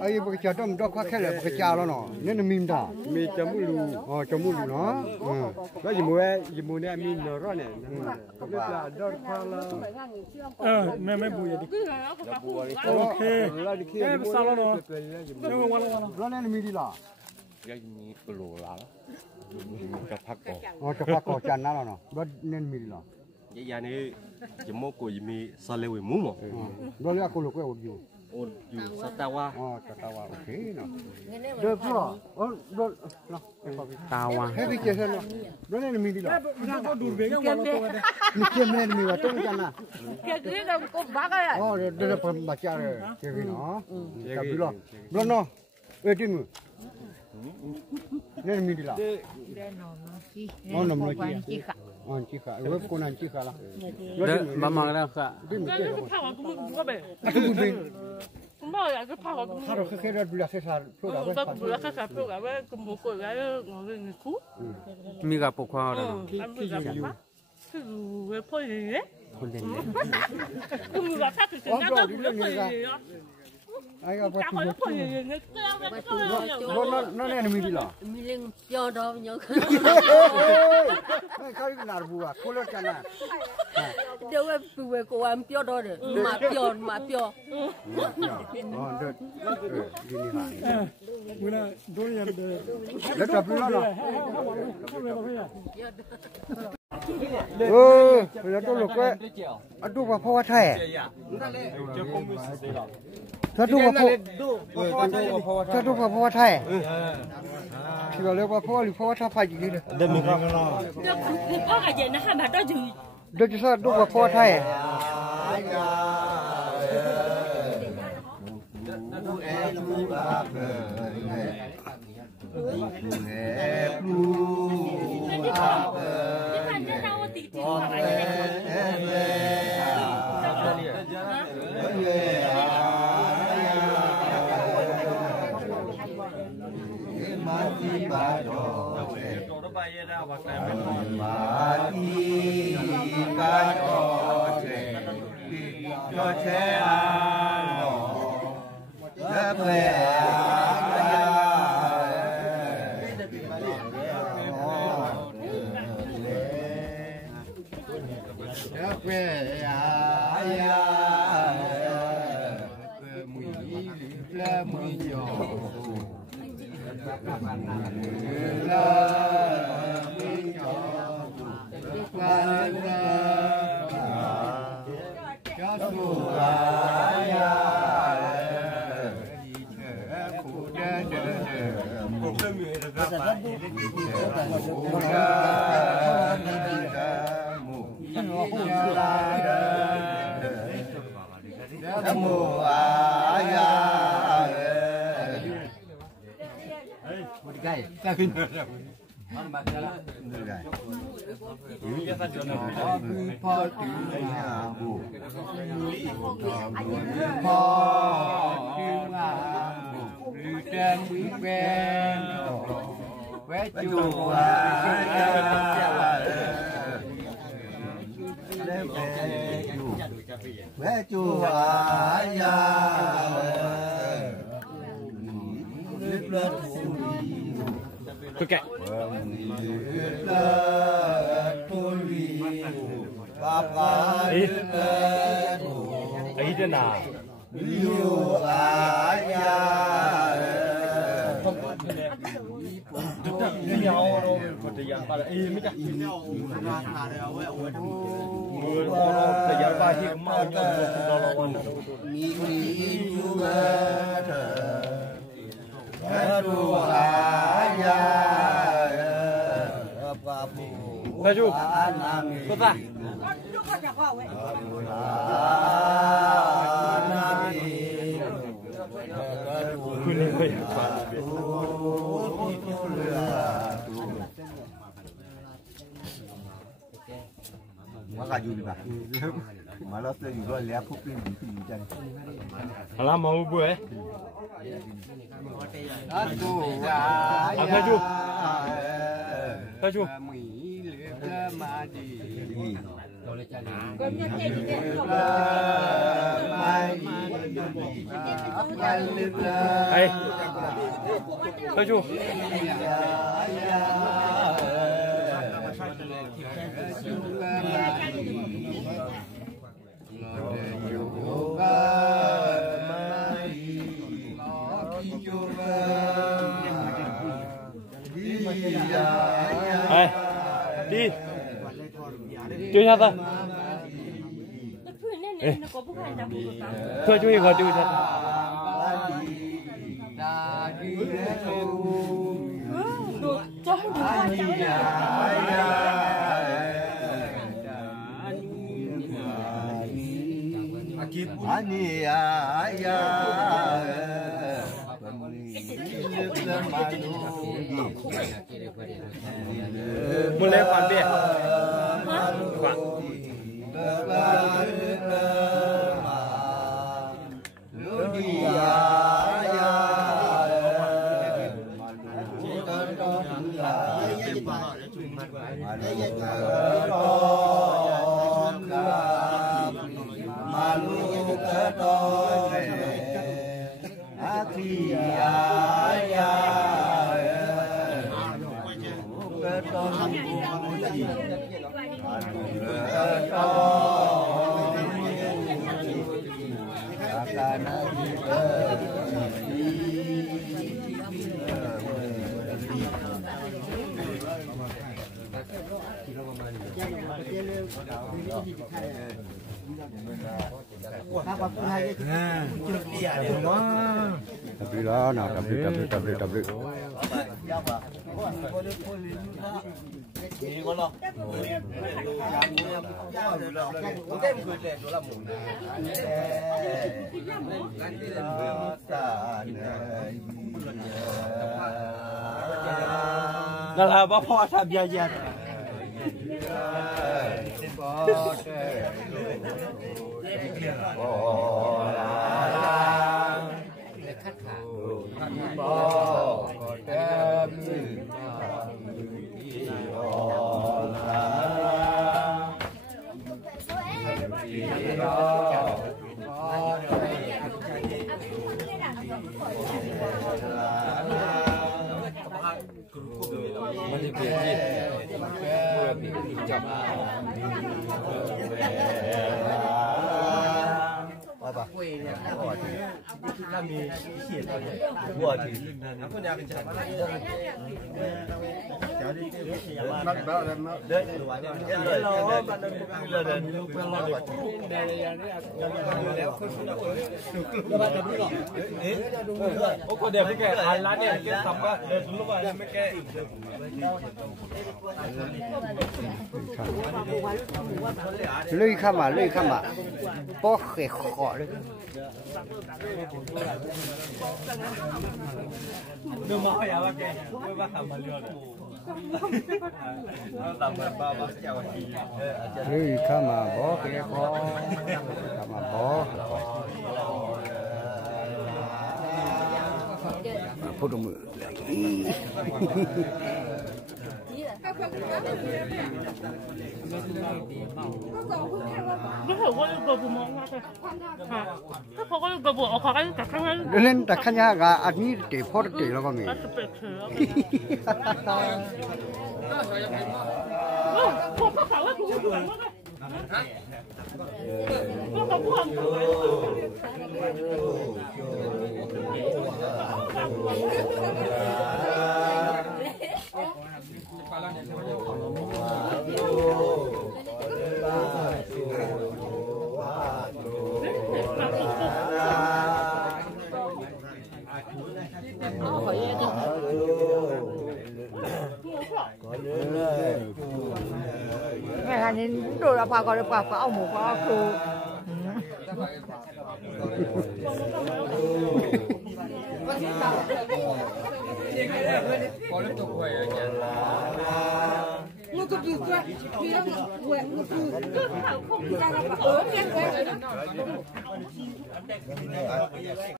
ai bữa giờ trong đó khoa khé là bữa giờ đó nó nên là mìm đã mi chấm lu chấm mù nó đó gì mùa này mi nở rồi này lúc là đợt khoa là mẹ bùi đi ok em sao nó em qua nó đó nên là mìm đi là cái mi lù lá chọc phát cỏ chọc phát cỏ chăn nó đó nên mìm đi là cái nhà này chỉ mua của mi sao lấy mũ mà đó là cô lục cái ổ dù sao tao qua ok nó được chưa đó tao qua hết đi chơi hết rồi đó nên là mìm đi là nó đủ về cái quan trọng này mình kiếm nên mìm vào trong chăn à cái đâu có bác ấy đây là phần bạch cha rồi chơi cái nó tập đi lo nó đi ngủ nên mình đi làm nằm nói chi chi khá với cô nàng chi khá là bà mang ra khá cái phao cũng có bể không bao giờ cái phao cũng rồi cái đó bị sẽ sao pro cả với bị sẽ sao pro cả với cùng một cái ngồi người cũ mi gặp bộ khoa đó anh bị gặp má cái về phơi gì đấy cùng gặp phát thì nó có phơi gì đó ai gặp cái nó nên mình đi làm mình lên cho đó nhớ cái nào bùa cô lo chả nào đâu em về cô em cho đó rồi mà cho được đi hả bữa nay đôi giờ để tập nó bây giờ tôi lục cái anh đu vào phô thẻถ้าดูว่าพ่อไทยที่เราเรียกว่าพ่อหรือพ่อท่าพายจริงๆเลยเดิมครับพ่อกับเย็นนะคะแบบได้ยืนเดี๋ยวจะสอนดูว่าพ่อไทยtôi kệ ấy thế nào nhau đâu một thời gian ba ấy mới chắc thời gian ba thì mau nhau đó là quan Thầy chú, tốt ra. Maka juga malas lagi gua lihat kuping di hujan. Alah mau bu Aduh, apa ju? Apa ju? Hey, thôi chú. Hey, đi. Chưa nhá ta. Thôi chú gọi chú thật. Muốn lấy khoản bia. Khoản. Đó nào tập đi. Là bao hoa tham gia gì? Cô đẹp cái ăn lá này cái sắm á, lúc mà mấy cái lưỡi khăm à, bó khẽ khó đấy. đừng mau ya bác cái bác làm mà lừa lưỡi khăm à, bó khẽ khó, khăm à bó. Phụ đồng mực. lên đặt khăn nhà gà anh đi để phốt để nó còn gì ngày này nhìn đồ là bà gọi là bà ông một bà cô Ngô tôi từ qua, phía ngô từ, không ra là ở cái